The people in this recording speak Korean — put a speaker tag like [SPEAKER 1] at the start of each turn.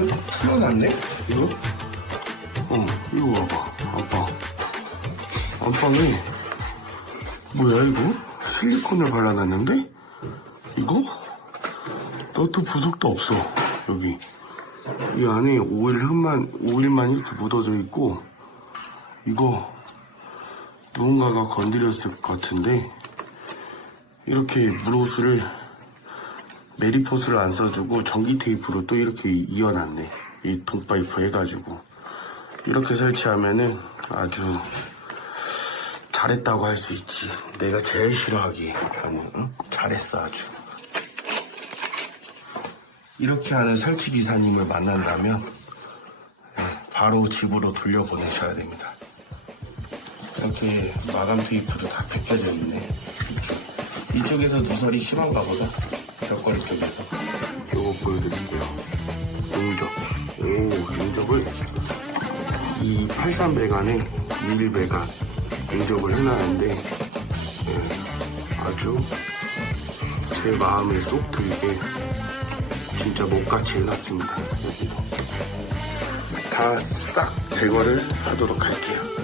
[SPEAKER 1] 보면 튀어났네? 이거? 어, 이거 봐봐. 안방. 안방에, 뭐야, 이거? 실리콘을 발라놨는데? 이거? 너트 부속도 없어, 여기. 이 안에 오일 흙만, 오일만 이렇게 묻어져 있고, 이거, 누군가가 건드렸을 것 같은데, 이렇게 물호스를 메리포스를 안 써주고 전기 테이프로 또 이렇게 이어놨네. 이 동파이프 해가지고. 이렇게 설치하면은 아주 잘했다고 할 수 있지. 내가 제일 싫어하기 하는, 응? 잘했어, 아주. 이렇게 하는 설치 기사님을 만난다면 네, 바로 집으로 돌려보내셔야 됩니다. 이렇게 마감 테이프도 다 벗겨져 있네. 이쪽에서 누설이 심한가 보다. 벽걸이 쪽에서. 요거 보여드릴게요. 용접. 오, 용접을 이 83배관에 21배관 용접을 해놨는데 예, 아주 제 마음에 쏙 들게 진짜 못같이 해놨습니다. 여기도. 다 싹 제거를 하도록 할게요.